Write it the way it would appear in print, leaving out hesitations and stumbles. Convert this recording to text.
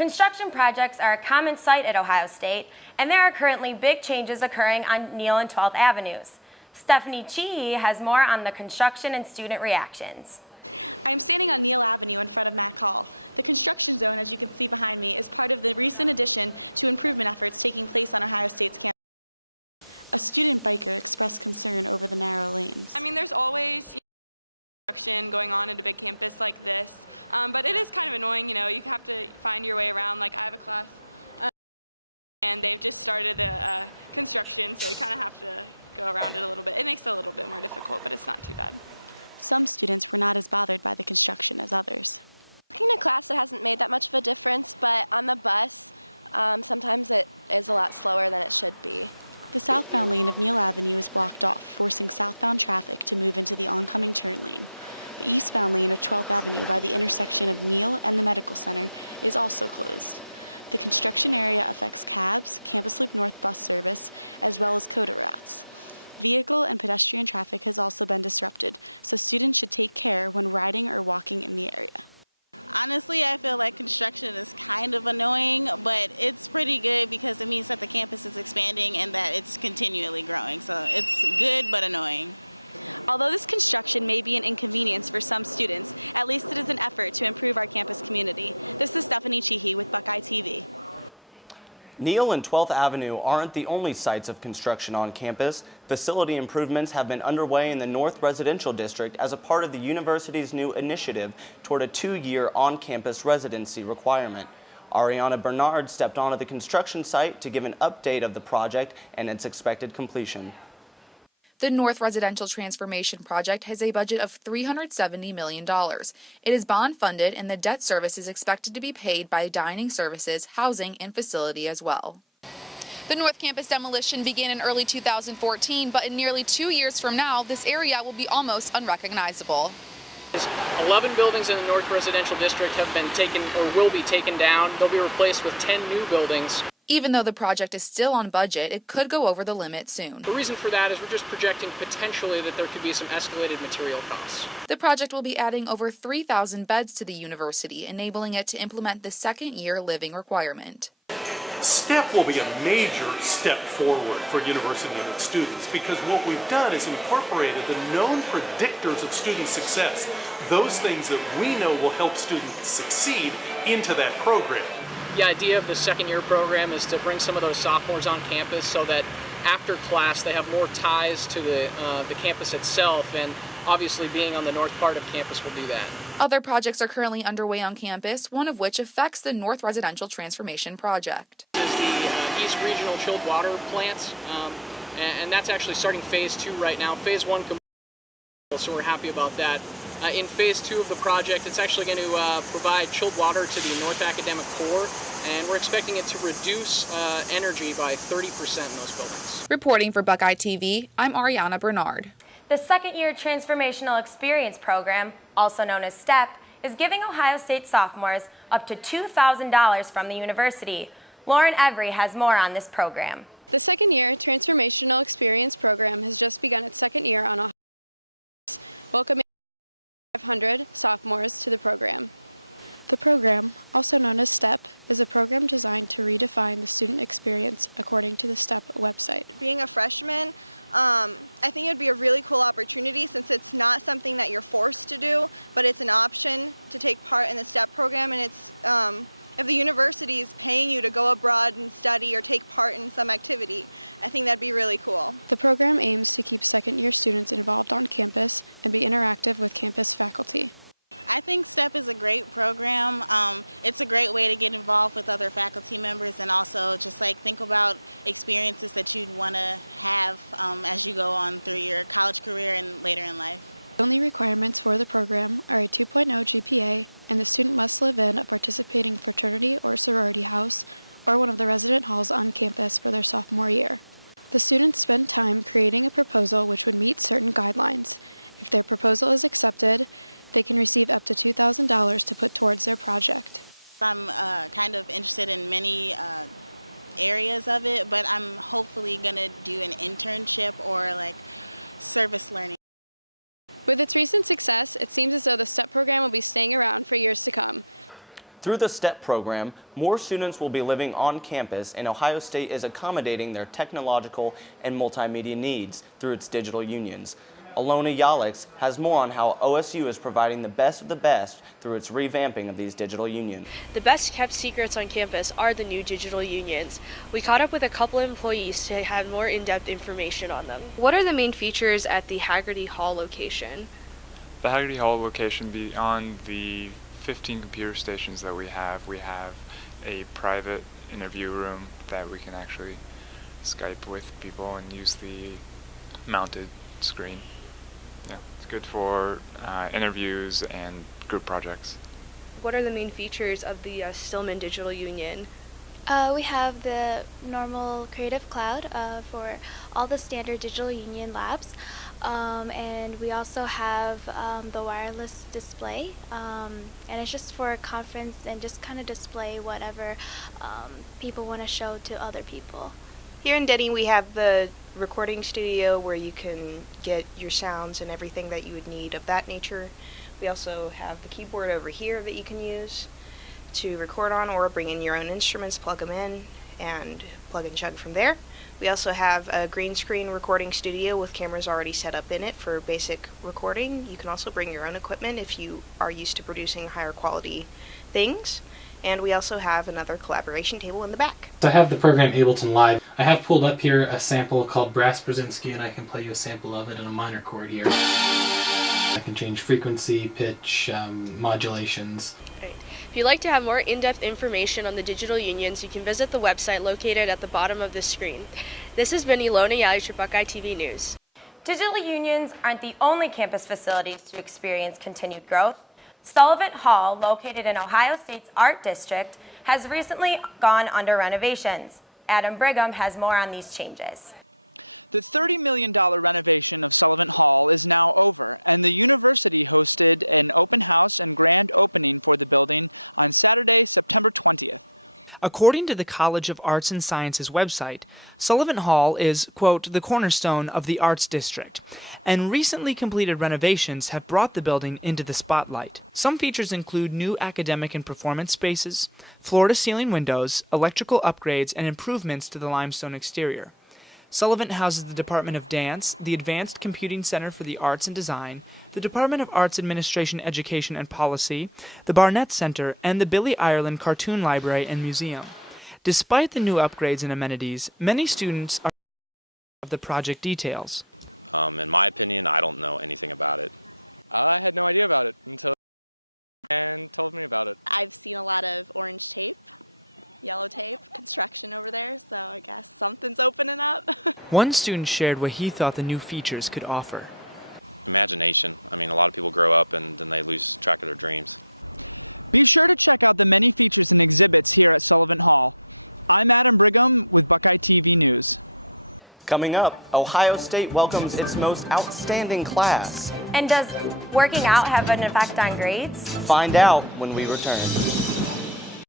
Construction projects are a common sight at Ohio State, and there are currently big changes occurring on Neal and 12th Avenues. Stephanie Cheehee has more on the construction and student reactions. I am standing on Neal Avenue in front of Mack Hall. The construction zone, as you can see behind me, is part of the recent addition to improvement efforts taking place on Ohio State's campus. A student biker expressed concern over the narrow lanes. I mean, there's always construction going on at a big campus like this, but it is kind of annoying, you have to find your way around. Like, I have a class, and they've just started the construction, so you kind of have to go around it a little bit. It makes it a little bit more difficult, but it's not too bad. Some students were not as bothered by the construction as others. Walking to class, it hasn't made that much of a difference, but on the bus, sometimes it is a lot slower than it should be. The southbound lane of Neal Avenue is blocked off, forcing southbound traffic to move into the oncoming turn lane. The eastbound lane of 12th Avenue by the intersection of Neal and the Medical Center is also closed. The construction area affects cabs, Campus Loop North bus service, as well as COTA routes. Vehicle and pedestrian traffic has also been disrupted, so students should take care when riding or walking in the area. Honestly, I feel like construction is kind of annoying, but it's pretty good because it means that the campus is expanding and that it's continually growing. So it's good but annoying. Although this construction may be an inconvenience for some students, at least it is an effort to improve our campus community. This is Stephanie Cheehee with Buckeye TV. Neal and 12th Avenue aren't the only sites of construction on campus. Facility improvements have been underway in the North Residential District as a part of the university's new initiative toward a 2-year on-campus residency requirement. Ariana Bernard stepped onto the construction site to give an update of the project and its expected completion. The North Residential Transformation Project has a budget of $370 million. It is bond funded, and the debt service is expected to be paid by dining services, housing, and facility as well. The North Campus demolition began in early 2014, but in nearly 2 years from now, this area will be almost unrecognizable. 11 buildings in the North Residential District have been taken or will be taken down. They'll be replaced with 10 new buildings. Even though the project is still on budget, it could go over the limit soon. The reason for that is we're just projecting potentially that there could be some escalated material costs. The project will be adding over 3,000 beds to the university, enabling it to implement the second-year living requirement. STEP will be a major step forward for university and its students because what we've done is incorporated the known predictors of student success, those things that we know will help students succeed, into that program. The idea of the second-year program is to bring some of those sophomores on campus so that after class they have more ties to the campus itself, and obviously being on the north part of campus will do that. Other projects are currently underway on campus, one of which affects the North Residential Transformation Project. This is the East Regional Chilled Water Plant, and that's actually starting phase 2 right now. Phase 1 completed, so we're happy about that. In phase 2 of the project, it's actually going to provide chilled water to the North Academic Core, and we're expecting it to reduce energy by 30% in those buildings. Reporting for Buckeye TV, I'm Ariana Bernard. The second-year Transformational Experience Program, also known as STEP, is giving Ohio State sophomores up to $2,000 from the university. Lauren Every has more on this program. The second-year Transformational Experience Program has just begun its second year on Ohio State, welcoming 500 sophomores to the program. The program, also known as STEP, is a program designed to redefine the student experience according to the STEP website. Being a freshman, I think it would be a really cool opportunity since it's not something that you're forced to do, but it's an option to take part in the STEP program, and it's if the university is paying you to go abroad and study or take part in some activity, I think that'd be really cool. The program aims to keep second-year students involved on campus and be interactive with campus faculty. I think STEP is a great program. It's a great way to get involved with other faculty members and also just think about experiences that you'd want to have as you go on through your college career and later in life. The only requirements for the program are a 2.0 GPA, and the student must live in a participating fraternity or sorority house or one of the resident halls on campus for their sophomore year. The students spend time creating a proposal which would meet certain guidelines. If their proposal is accepted, they can receive up to $2,000 to put towards their project. I'm kind of interested in many areas of it, but I'm hopefully going to do an internship or service learning. With its recent success, it seems as though the STEP program will be staying around for years to come. Through the STEP program, more students will be living on campus, and Ohio State is accommodating their technological and multimedia needs through its digital unions. Alona Yalix has more on how OSU is providing the best of the best through its revamping of these digital unions. The best kept secrets on campus are the new digital unions. We caught up with a couple of employees to have more in-depth information on them. What are the main features at the Haggerty Hall location? The Haggerty Hall location, beyond the 15 computer stations that we have a private interview room that we can actually Skype with people and use the mounted screen. Yeah, it's good for interviews and group projects. What are the main features of the Stillman Digital Union? We have the normal Creative Cloud for all the standard digital union labs, and we also have the wireless display, and it's just for a conference and just kind of display whatever people want to show to other people. Here in Denny we have the recording studio where you can get your sounds and everything that you would need of that nature. We also have the keyboard over here that you can use to record on, or bring in your own instruments, plug them in, and plug and chug from there. We also have a green screen recording studio with cameras already set up in it for basic recording. You can also bring your own equipment if you are used to producing higher quality things. And we also have another collaboration table in the back. I have the program Ableton Live. I have pulled up here a sample called Brass Brzezinski, and I can play you a sample of it in a minor chord here. I can change frequency, pitch, modulations. If you'd like to have more in-depth information on the digital unions, you can visit the website located at the bottom of this screen. This has been Ilona Yalish for Buckeye TV News. Digital unions aren't the only campus facilities to experience continued growth. Sullivan Hall, located in Ohio State's Art District, has recently gone under renovations. Adam Brigham has more on these changes. The $30 million renovation of Sullivan Hall is now over, and the university hosted an open house and grand opening for the building on Saturday, September 20th. According to the College of Arts and Sciences website, Sullivan Hall is, quote, the cornerstone of the Arts District, and recently completed renovations have brought the building into the spotlight. Some features include new academic and performance spaces, floor-to-ceiling windows, electrical upgrades, and improvements to the limestone exterior. Sullivan houses the Department of Dance, the Advanced Computing Center for the Arts and Design, the Department of Arts Administration, Education, and Policy, the Barnett Center, and the Billy Ireland Cartoon Library and Museum. Despite the new upgrades and amenities, many students are of the project details. In my opinion, I don't know anything about it. I had no idea about it until and told me about it. I've seen a lot of orange tape, yellow tape, construction over there, so I guess something's opening up. One student shared what he thought the new features could offer. Imagination. I mean, a lot of people grow up and then they lose track of their dreams. Be sure to check out the many features and exhibits here at Sullivan Hall. I'm Adam Brigham with Buckeye TV News. Coming up, Ohio State welcomes its most outstanding class. And does working out have an effect on grades? Find out when we return.